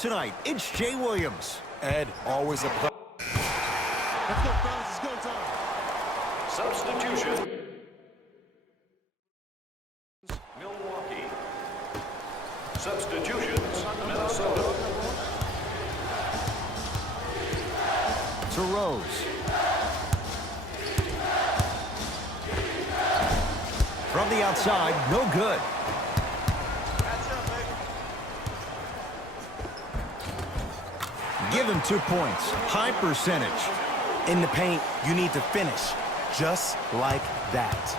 tonight, it's Jay Williams. Ed, always a pleasure. Let's go, fellas. It's go time. Substitution. Milwaukee. Substitutions. Minnesota. To Rose. From the outside, no good. Give him 2 points. High percentage. In the paint, you need to finish. Just like that.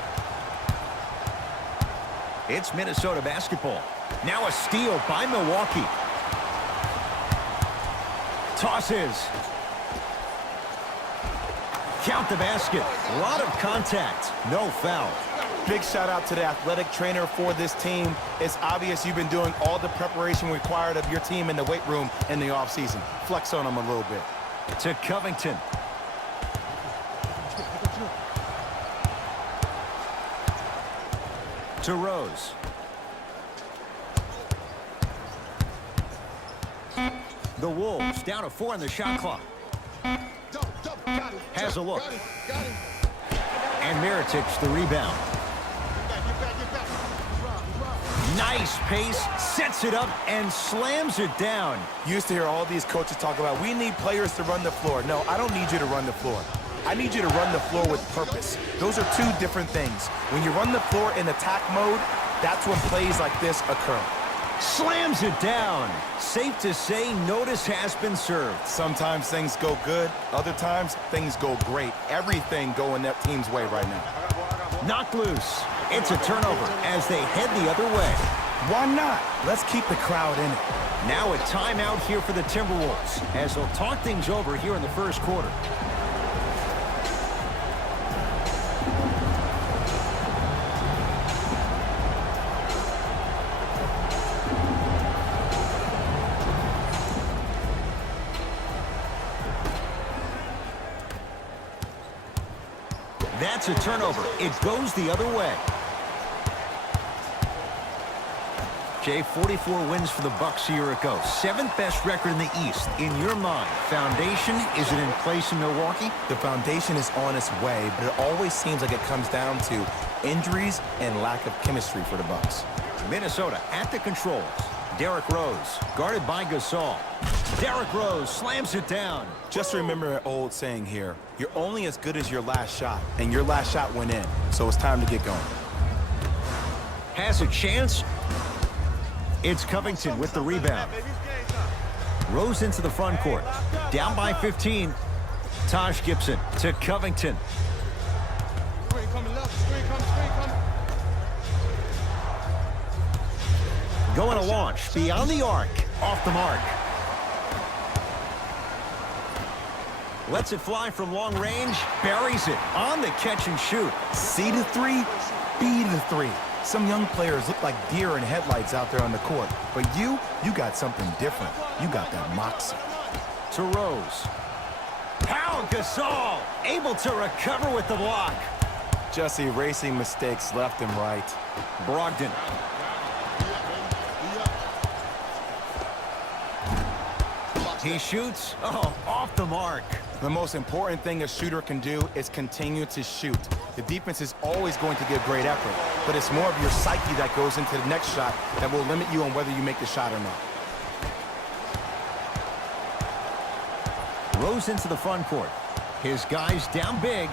It's Minnesota basketball. Now a steal by Milwaukee. Tosses. Count the basket. A lot of contact. No foul. Big shout out to the athletic trainer for this team. It's obvious you've been doing all the preparation required of your team in the weight room in the offseason. Flex on them a little bit. To Covington. To Rose. The Wolves down to 4 on the shot clock. Has a look. And Mirotic the rebound. Nice pace, sets it up, and slams it down. You used to hear all these coaches talk about, we need players to run the floor. No, I don't need you to run the floor. I need you to run the floor with purpose. Those are two different things. When you run the floor in attack mode, that's when plays like this occur. Slams it down. Safe to say, notice has been served. Sometimes things go good. Other times, things go great. Everything going that team's way right now. Knocked loose. It's a turnover as they head the other way. Why not? Let's keep the crowd in it. Now a timeout here for the Timberwolves as they'll talk things over here in the first quarter. That's a turnover. It goes the other way. Jay, 44 wins for the Bucks a year ago. 7th best record in the East. In your mind, foundation, is it in place in Milwaukee? The foundation is on its way, but it always seems like it comes down to injuries and lack of chemistry for the Bucks. Minnesota at the controls. Derrick Rose, guarded by Gasol. Derrick Rose slams it down. Just remember an old saying here, you're only as good as your last shot, and your last shot went in, so it's time to get going. Has a chance. It's Covington with the rebound. Rose into the front court. Down by 15. Taj Gibson to Covington. Going to launch beyond the arc. Off the mark. Lets it fly from long range. Buries it on the catch and shoot. C to 3, B to 3. Some young players look like deer in headlights out there on the court. But you got something different. You got that moxie. To Rose. Pau Gasol able to recover with the block. Just erasing mistakes left and right. Brogdon. He shoots. Oh, off the mark. The most important thing a shooter can do is continue to shoot. The defense is always going to give great effort, but it's more of your psyche that goes into the next shot that will limit you on whether you make the shot or not. Rose into the front court. His guys down big.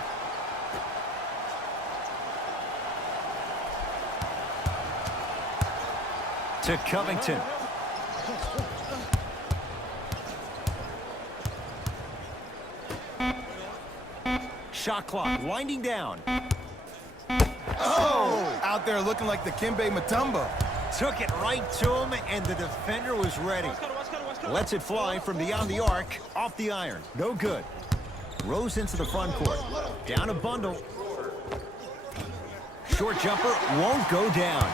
To Covington. Shot clock winding down. Oh! Out there looking like the Kimbe Mutombo. Took it right to him, and the defender was ready. Lets it fly from beyond the arc, off the iron. No good. Rose into the front court. Down a bundle. Short jumper won't go down.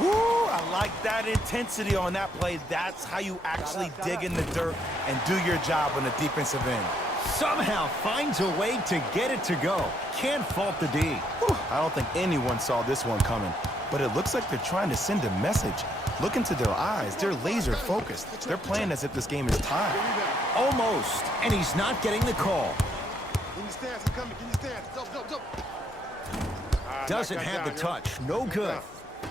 Woo! I like that intensity on that play. That's how you actually dig in the dirt and do your job on the defensive end. Somehow finds a way to get it to go. Can't fault the D. Whew, I don't think anyone saw this one coming, but it looks like they're trying to send a message. Look into their eyes. They're laser focused. They're playing as if this game is tied. Almost, and he's not getting the call. Can you stand? I'm coming. Can you stand? Go. Doesn't have the touch. No good.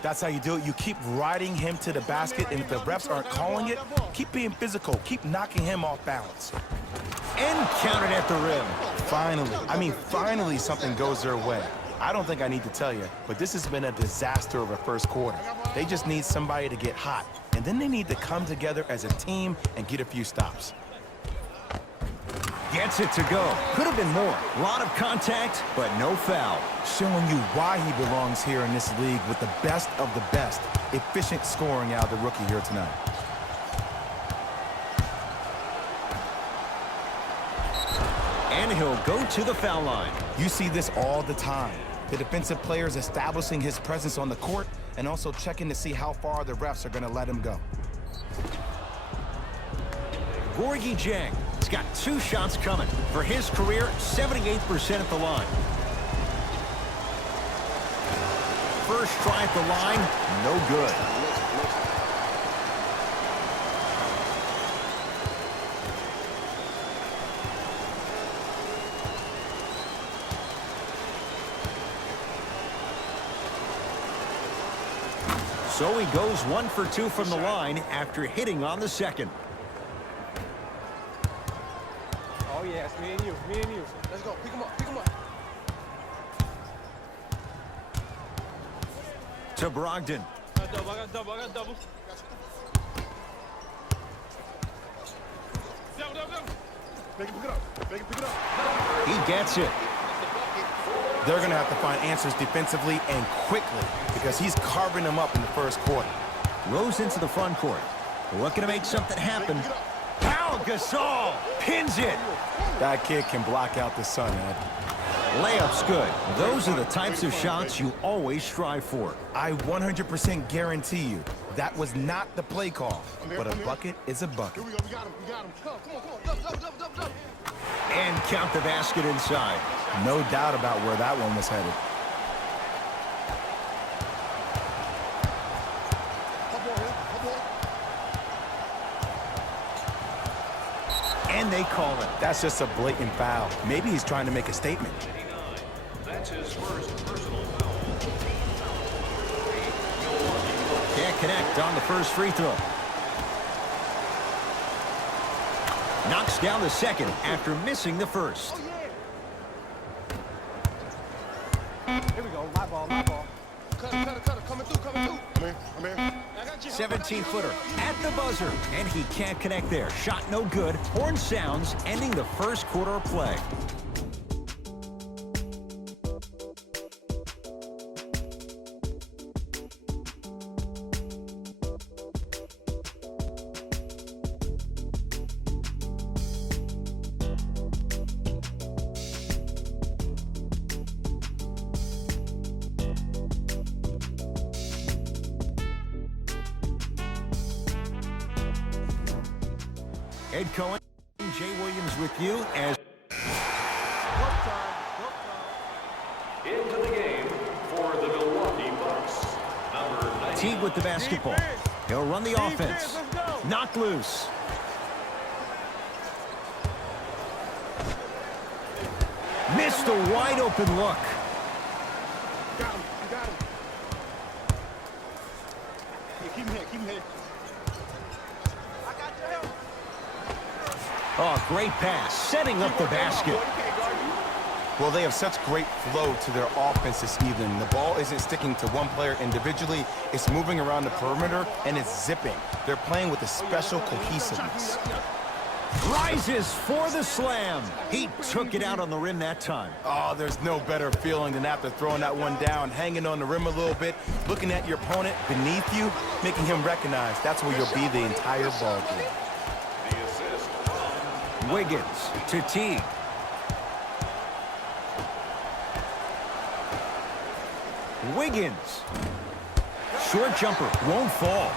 That's how you do it. You keep riding him to the basket, and if the refs aren't calling it, keep being physical. Keep knocking him off balance. And counted at the rim. Finally something goes their way. I don't think I need to tell you, but this has been a disaster of a first quarter. They just need somebody to get hot, and then they need to come together as a team and get a few stops. Gets it to go. Could have been more. A lot of contact, but no foul. Showing you why he belongs here in this league with the best of the best. Efficient scoring out of the rookie here tonight. And he'll go to the foul line. You see this all the time. The defensive players establishing his presence on the court and also checking to see how far the refs are going to let him go. Gorgie Jang has got 2 shots coming. For his career, 78% at the line. First try at the line, no good. So he goes 1 for 2 from the line after hitting on the second. Oh, yeah, it's me and you. Let's go. Pick him up. To Brogdon. I got double. Double. Make him pick it up. He gets it. They're going to have to find answers defensively and quickly because he's carving them up in the first quarter. Rose into the front court. Looking to make something happen. Pau Gasol pins it. That kid can block out the sun, Ed. Layup's good. Those are the types of shots you always strive for. I 100% guarantee you that was not the play call, but a bucket is a bucket. Here we go. We got him. Come on. Jump. And count the basket inside. No doubt about where that one was headed. And they call it. That's just a blatant foul. Maybe he's trying to make a statement. That's his first personal foul. Can't connect on the first free throw. Knocks down the second after missing the first. Here we go. My ball. Cutter. Coming through. I'm in. 17-footer at the buzzer, and he can't connect there. Shot no good. Horn sounds, ending the first quarter of play. Ed Cohen, Jay Williams with you as Into the game for the Milwaukee Bucks. Number 90. Teague with the basketball. He'll run the offense. Knocked loose. Missed a wide open look. You got him. Yeah, keep him here. Oh, great pass. Setting up the basket. Well, they have such great flow to their offense this evening. The ball isn't sticking to one player individually. It's moving around the perimeter, and it's zipping. They're playing with a special cohesiveness. Rises for the slam. He took it out on the rim that time. Oh, there's no better feeling than after throwing that one down, hanging on the rim a little bit, looking at your opponent beneath you, making him recognize that's where you'll be the entire ball game. The assist. Wiggins to Teague. Wiggins. Short jumper. Won't fall.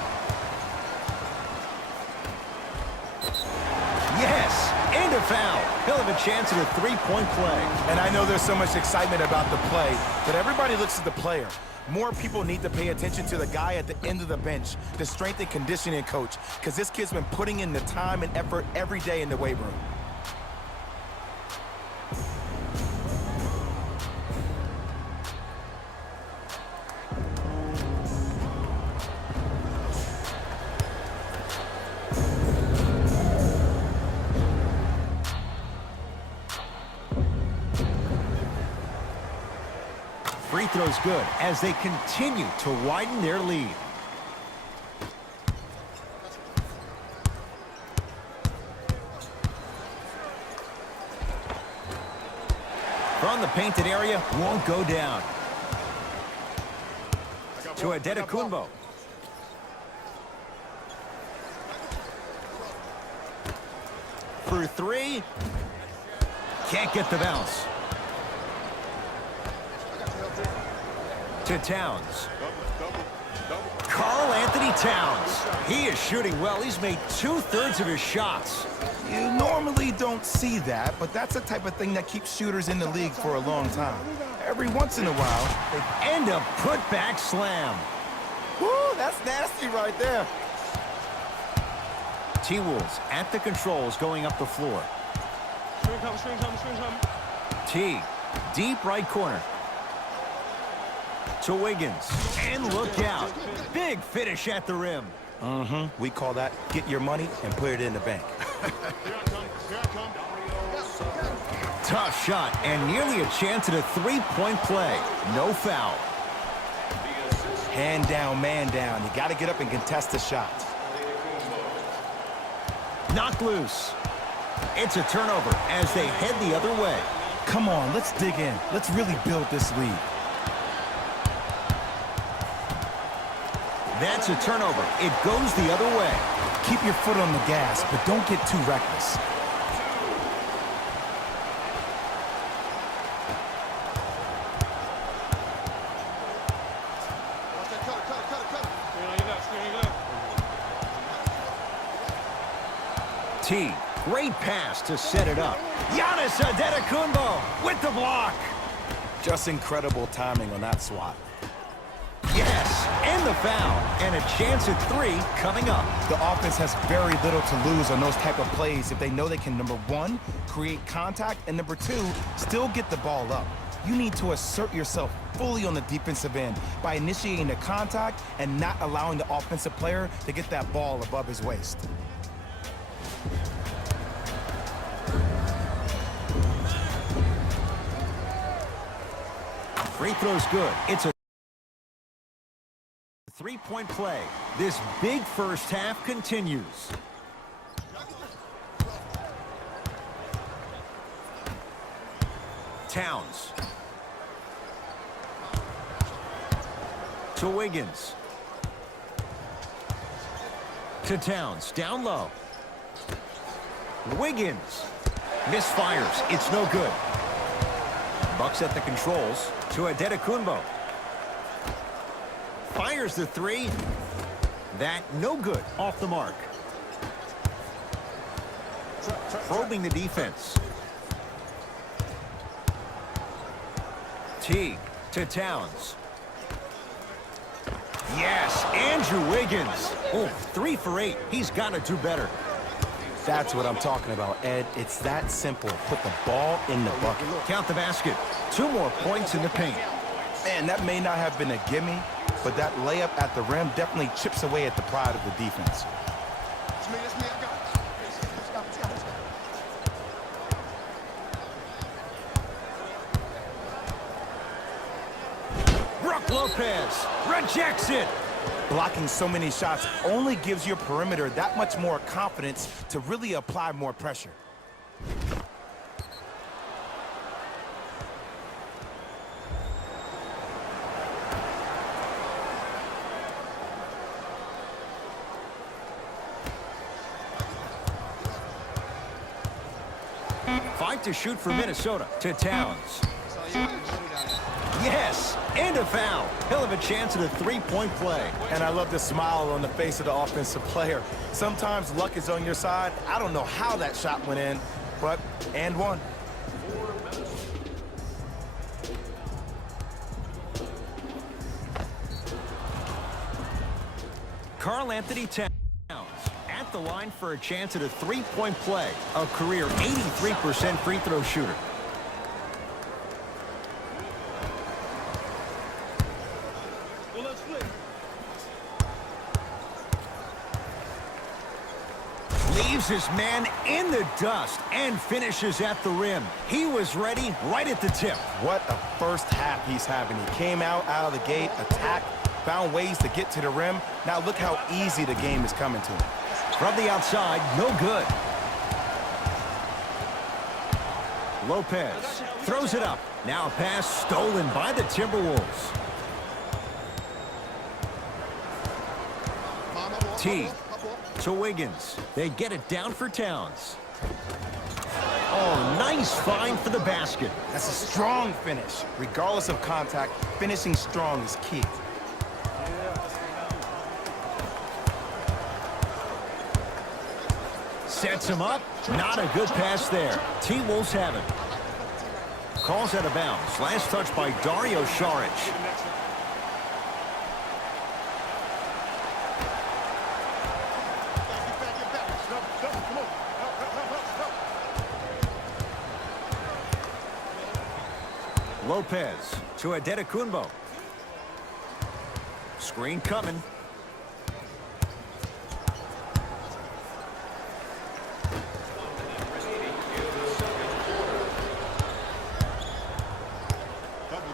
Yes. And a foul. He'll have a chance at a three-point play. And I know there's so much excitement about the play, but everybody looks at the player. More people need to pay attention to the guy at the end of the bench, the strength and conditioning coach, because this kid's been putting in the time and effort every day in the weight room. Free throw's good as they continue to widen their lead. From the painted area, won't go down. To Adetokunbo. For three. Can't get the bounce. To Towns. Karl Anthony Towns. He is shooting well. He's made 2/3 of his shots. You normally don't see that, but that's the type of thing that keeps shooters in the league for a long time. Every once in a while, they... And a putback slam. Woo, that's nasty right there. T-Wolves at the controls going up the floor. Screen come, screen come, screen come. T, deep right corner. To Wiggins. And look out. Big finish at the rim. We call that get your money and put it in the bank. Tough shot and nearly a chance at a three-point play. No foul. Hand down, man down. You got to get up and contest the shot. Knocked loose. It's a turnover as they head the other way. Come on, let's dig in. Let's really build this lead. That's a turnover. It goes the other way. Keep your foot on the gas, but don't get too reckless. Screen on your left, screen on your left. T, great pass to set it up. Giannis Adetokunbo with the block. Just incredible timing on that swat. Yes, and the foul. And a chance at three coming up. The offense has very little to lose on those type of plays if they know they can, number one, create contact, and number two, still get the ball up. You need to assert yourself fully on the defensive end by initiating the contact and not allowing the offensive player to get that ball above his waist. Free throw's good. It's a three-point play. This big first half continues. Towns. To Wiggins. To Towns. Down low. Wiggins. Misfires. It's no good. Bucks at the controls. To Adetokunbo. Fires the three. That no good. Off the mark. Probing the defense. T to Towns. Yes, Andrew Wiggins. Oh, 3 for 8. He's got to do better. That's what I'm talking about, Ed. It's that simple. Put the ball in the bucket. Count the basket. 2 more points in the paint. Man, that may not have been a gimme, but that layup at the rim definitely chips away at the pride of the defense. It's me, I got it. Let's go. Brook Lopez rejects it. Blocking so many shots only gives your perimeter that much more confidence to really apply more pressure. Five to shoot for Minnesota. To Towns. Yes, and a foul. He'll have a chance at a 3-point play. And I love the smile on the face of the offensive player. Sometimes luck is on your side. I don't know how that shot went in, but and one. Karl Anthony Towns at the line for a chance at a three-point play. A career 83% free throw shooter. Well, let's flip. Leaves his man in the dust and finishes at the rim. He was ready right at the tip. What a first half he's having. He came out of the gate, attacked, found ways to get to the rim. Now look how easy the game is coming to him. From the outside, no good. Lopez throws it up. Now a pass stolen by the Timberwolves. T to Wiggins. They get it down for Towns. Oh, nice find for the basket. That's a strong finish. Regardless of contact, finishing strong is key. Sets him up. Not a good pass there. T-Wolves have it. Calls out of bounds. Last touch by Dario Saric. Lopez to Adetokunbo. Screen coming.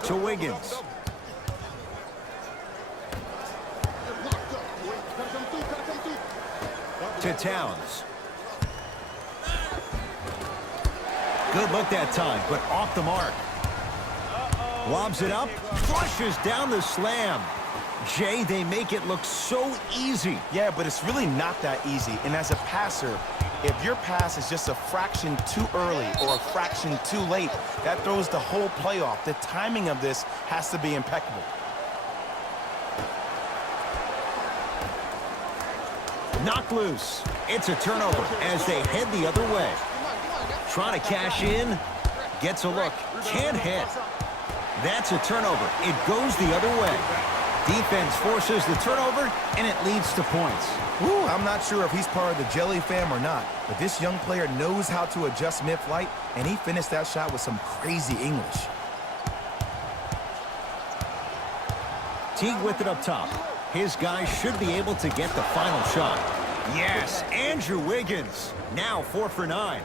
To Wiggins. To Towns. Good look that time, but off the mark. Lobs it up, flushes down the slam. Jay, they make it look so easy. Yeah, but it's really not that easy. And as a passer, if your pass is just a fraction too early or a fraction too late, that throws the whole play off. The timing of this has to be impeccable. Knocked loose. It's a turnover as they head the other way. Trying to cash in. Gets a look. Can't hit. That's a turnover. It goes the other way. Defense forces the turnover, and it leads to points. Ooh, I'm not sure if he's part of the Jelly fam or not, but this young player knows how to adjust mid-flight, and he finished that shot with some crazy English. Teague with it up top. His guys should be able to get the final shot. Yes, Andrew Wiggins. Now 4 for 9.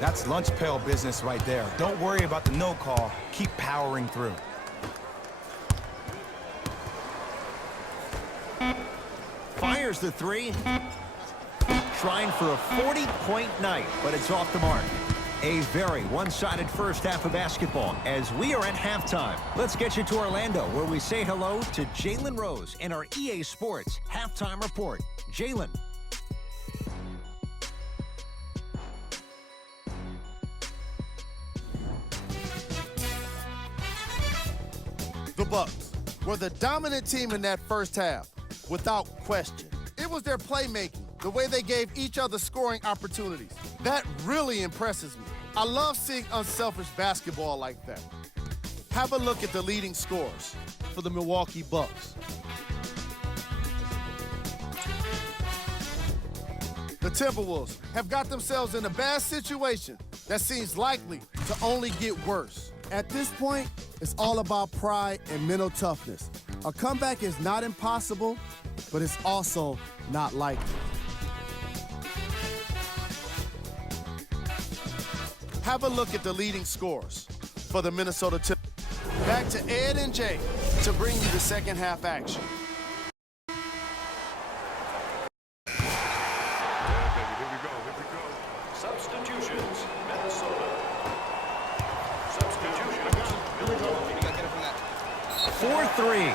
That's lunch pail business right there. Don't worry about the no call. Keep powering through. Fires the three. Trying for a 40-point night, but it's off the mark. A very one-sided first half of basketball as we are at halftime. Let's get you to Orlando, where we say hello to Jalen Rose in our EA Sports Halftime Report. Jalen. The Bucks were the dominant team in that first half, without question. It was their playmaking, the way they gave each other scoring opportunities. That really impresses me. I love seeing unselfish basketball like that. Have a look at the leading scorers for the Milwaukee Bucks. The Timberwolves have got themselves in a bad situation that seems likely to only get worse. At this point, it's all about pride and mental toughness. A comeback is not impossible, but it's also not likely. Have a look at the leading scorers for the Minnesota Timberwolves. Back to Ed and Jay to bring you the second half action. Substitutions, Minnesota. Substitutions, Milwaukee. 4-3.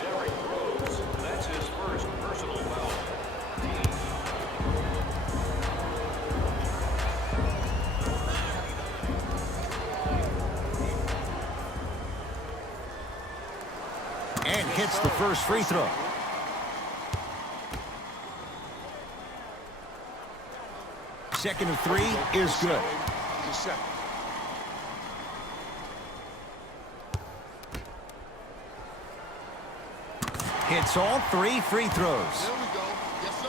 Derrick Rose, that's his first personal foul. And hits the first free throw. second of three is good. Hits all 3 free throws. There we go. Yes, sir.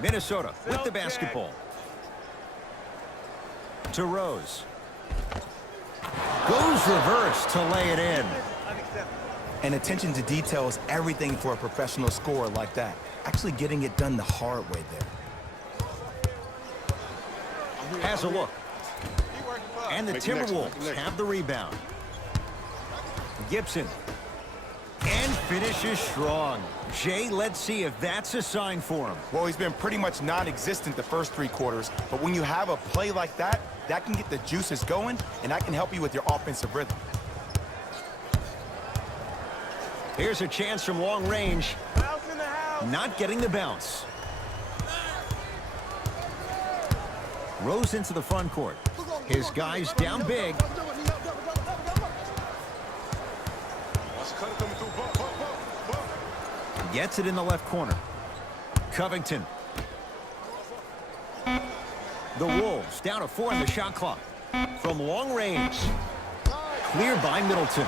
Minnesota with the basketball. To Rose. Goes reverse to lay it in. And attention to detail is everything for a professional scorer like that. Actually getting it done the hard way there. Has a look. And the Timberwolves have the rebound. Gibson. And finishes strong. Jay, let's see if that's a sign for him. Well, he's been pretty much non-existent the first 3 quarters, but when you have a play like that, that can get the juices going, and that can help you with your offensive rhythm. Here's a chance from long range. Not getting the bounce. Rose into the front court. His guys down big. Gets it in the left corner. Covington. The Wolves down to 4 on the shot clock. From long range. Cleared by Middleton.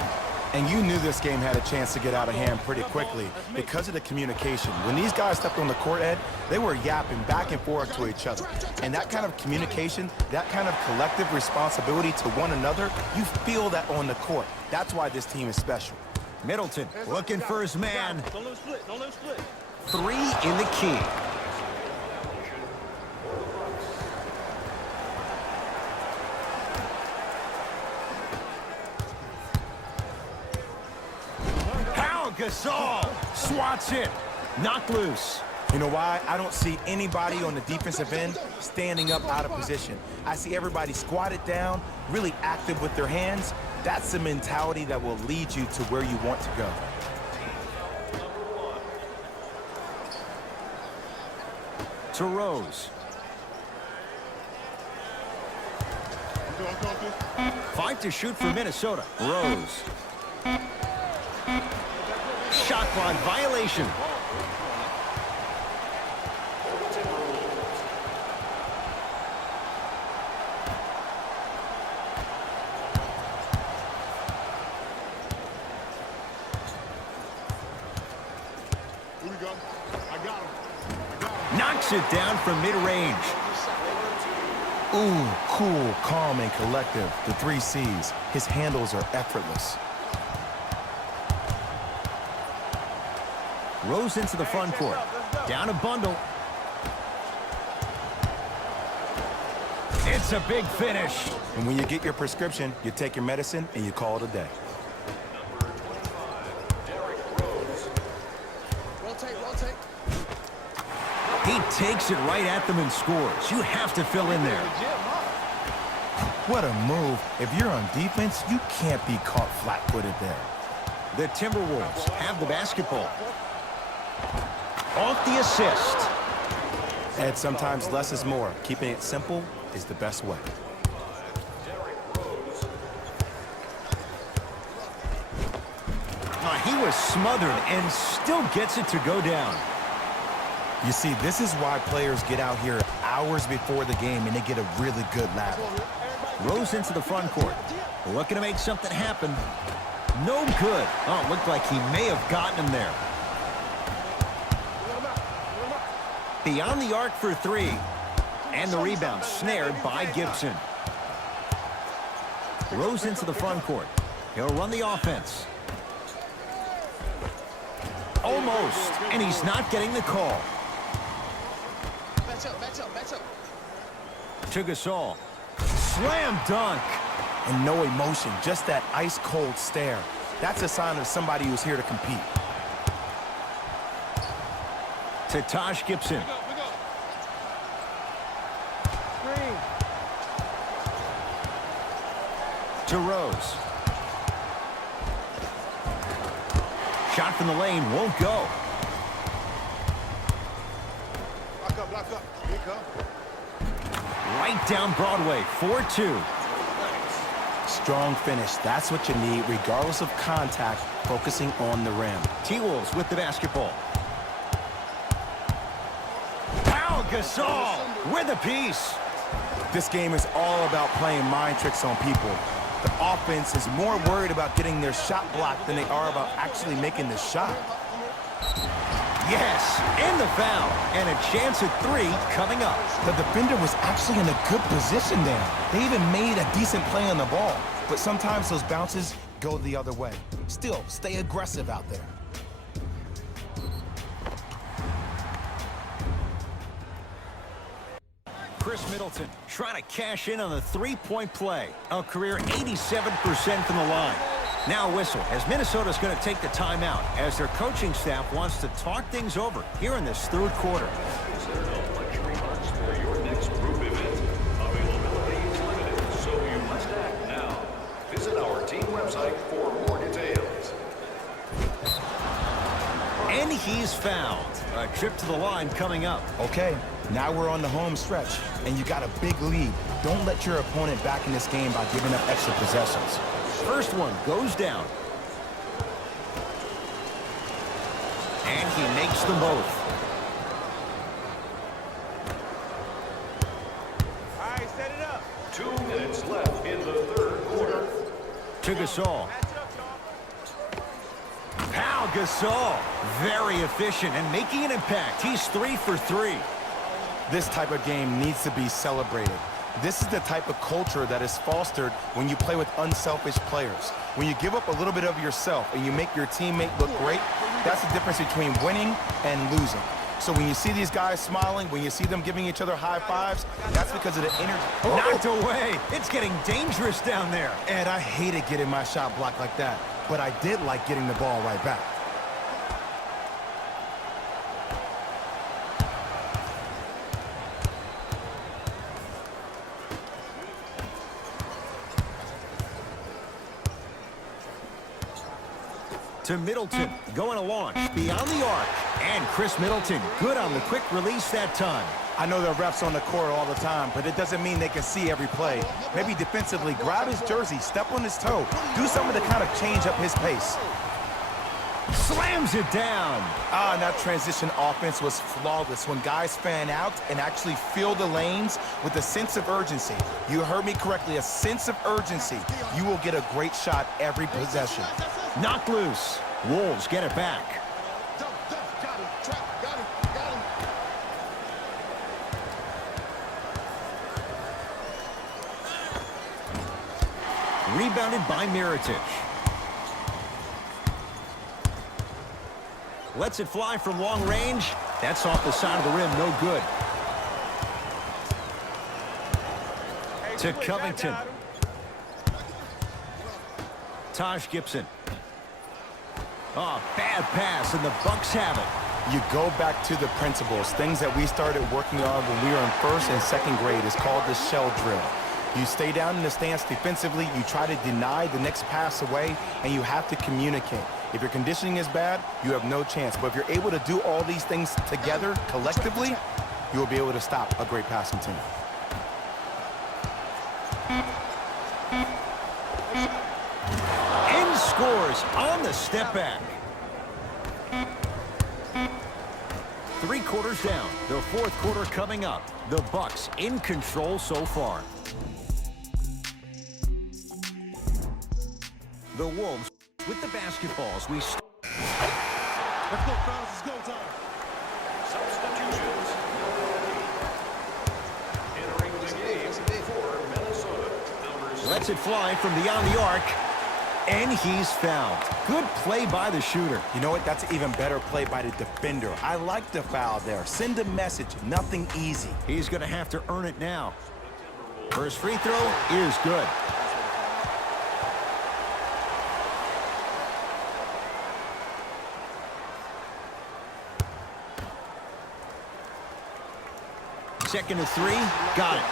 And you knew this game had a chance to get out of hand pretty quickly because of the communication. When these guys stepped on the court, Ed, they were yapping back and forth to each other. And that kind of communication, that kind of collective responsibility to one another, you feel that on the court. That's why this team is special. Middleton looking for his man. Don't let him split. Don't let him split. 3 in the key. Gasol swats it. Knocked loose. You know why? I don't see anybody on the defensive end standing up out of position. I see everybody squatted down, really active with their hands. That's the mentality that will lead you to where you want to go. To Rose. 5 to shoot for Minnesota. Rose. Shot clock violation. Knocks it down from mid-range. Ooh, cool, calm, and collective. The 3 C's. His handles are effortless. Rose into the front court. Down a bundle. It's a big finish. And when you get your prescription, you take your medicine and you call it a day. Rotate. He takes it right at them and scores. You have to fill in there. What a move. If you're on defense, you can't be caught flat-footed there. The Timberwolves have the basketball. Off the assist. And sometimes less is more. Keeping it simple is the best way. He was smothered and still gets it to go down. You see, this is why players get out here hours before the game and they get a really good lap. Rose into the front court. Looking to make something happen. No good. Oh, it looked like he may have gotten him there. Beyond the arc for 3. And the rebound snared by Gibson. Rose into the front court. He'll run the offense. Almost. And he's not getting the call. Match up. To Gasol. Slam dunk. And no emotion, just that ice-cold stare. That's a sign of somebody who's here to compete. To Taj Gibson. To Rose. Shot from the lane won't go. Block up. Here it comes. Right down Broadway, 4-2. Strong finish. That's what you need, regardless of contact, focusing on the rim. T-Wolves with the basketball. Pau Gasol with a piece. This game is all about playing mind tricks on people. The offense is more worried about getting their shot blocked than they are about actually making the shot. Yes, and the foul. And a chance at 3 coming up. The defender was actually in a good position there. They even made a decent play on the ball. But sometimes those bounces go the other way. Still, stay aggressive out there. Chris Middleton trying to cash in on the three-point play. A career 87% from the line. Now a whistle as Minnesota's going to take the timeout as their coaching staff wants to talk things over here in this third quarter. Consider a luxury box for your next group event. Availability is limited, so you must act now. Visit our team website for more details. And he's fouled. A trip to the line coming up. Okay, now we're on the home stretch, and you got a big lead. Don't let your opponent back in this game by giving up extra possessions. First one goes down. And he makes them both. All right, set it up. 2 minutes left in the third quarter. To Gasol. Match it up, y'all. Pau Gasol. Very efficient and making an impact. He's 3 for 3. This type of game needs to be celebrated. This is the type of culture that is fostered when you play with unselfish players. When you give up a little bit of yourself and you make your teammate look great, that's the difference between winning and losing. So when you see these guys smiling, when you see them giving each other high fives, that's because of the energy. Knocked away. It's getting dangerous down there. Ed, I hated getting my shot blocked like that, but I did like getting the ball right back. To Middleton, going to launch beyond the arc. And Chris Middleton, good on the quick release that time. I know the refs on the court all the time, but it doesn't mean they can see every play. Maybe defensively, grab his jersey, step on his toe, do something to kind of change up his pace. Slams it down. And that transition offense was flawless when guys fan out and actually fill the lanes with a sense of urgency. You heard me correctly, a sense of urgency. You will get a great shot every possession. Knocked loose. Wolves get it back. Rebounded by Mirotic. Lets it fly from long range. That's off the side of the rim, no good. To Covington. Taj Gibson. Oh, bad pass, and the Bucks have it. You go back to the principles, things that we started working on when we were in first and second grade. It's called the shell drill. You stay down in the stance defensively, you try to deny the next pass away, and you have to communicate. If your conditioning is bad, you have no chance. But if you're able to do all these things together, collectively, you will be able to stop a great passing team. And scores on the step back. 3 quarters down. The fourth quarter coming up. The Bucks in control so far. The Wolves with the basketballs. Let's go, fellas. It's go time. Substitutions. Entering the game for Minnesota. Numbers Lets it fly from beyond the arc. And he's fouled. Good play by the shooter. You know what? That's an even better play by the defender. I like the foul there. Send a message. Nothing easy. He's going to have to earn it now. First free throw is good. Second to 3. Got it.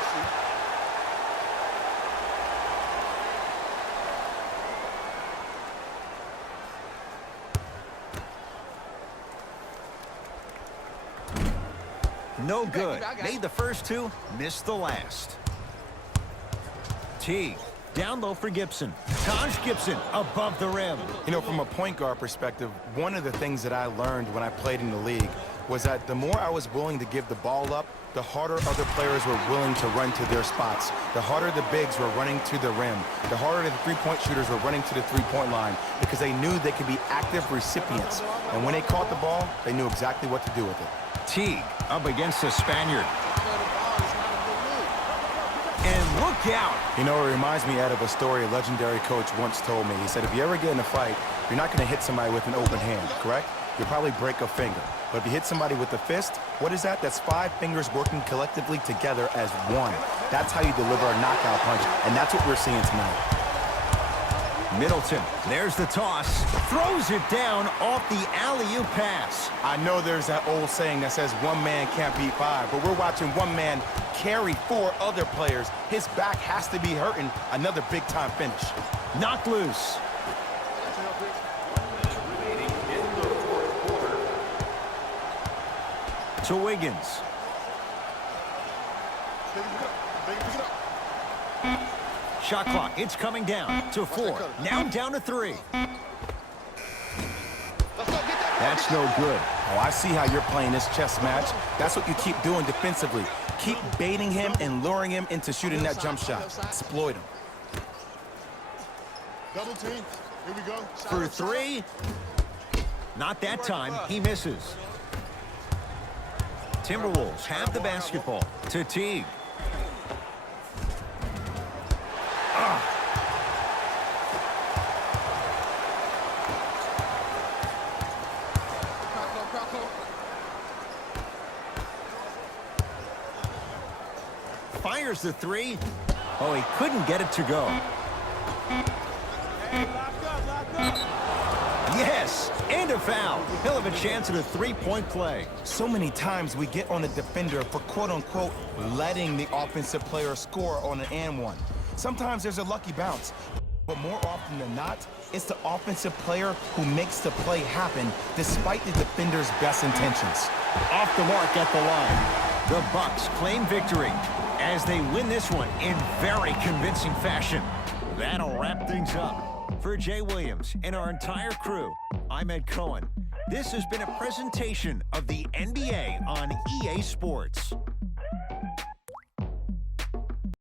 No good. Made the first 2, missed the last. T Down low for Gibson. Taj Gibson above the rim. You know, from a point guard perspective, one of the things that I learned when I played in the league was that the more I was willing to give the ball up, the harder other players were willing to run to their spots. The harder the bigs were running to the rim. The harder the three-point shooters were running to the three-point line because they knew they could be active recipients. And when they caught the ball, they knew exactly what to do with it. Teague up against the Spaniard. And look out. You know, it reminds me, Ed, of a story a legendary coach once told me. He said, if you ever get in a fight, you're not going to hit somebody with an open hand, correct? You'll probably break a finger. But if you hit somebody with a fist, what is that? That's 5 fingers working collectively together as one. That's how you deliver a knockout punch, and that's what we're seeing tonight. Middleton, there's the toss. Throws it down off the alley-oop pass. I know there's that old saying that says one man can't beat 5, but we're watching one man carry 4 other players. His back has to be hurting. Another big-time finish. Knocked loose. Remaining in the fourth quarter. To Wiggins. Shot clock, it's coming down to 4. Now down to 3. That's no good. Oh, I see how you're playing this chess match. That's what you keep doing defensively. Keep baiting him and luring him into shooting that jump shot. Exploit him. Double team. Here we go. For 3. Not that time. He misses. Timberwolves have the basketball. To Teague. Fires the 3. Oh, he couldn't get it to go. Yes, and a foul. He'll have a chance at a 3-point play. So many times we get on a defender for quote-unquote letting the offensive player score on an and one. Sometimes there's a lucky bounce, but more often than not, it's the offensive player who makes the play happen despite the defender's best intentions. Off the mark at the line. The Bucks claim victory as they win this one in very convincing fashion. That'll wrap things up. For Jay Williams and our entire crew, I'm Ed Cohen. This has been a presentation of the NBA on EA Sports.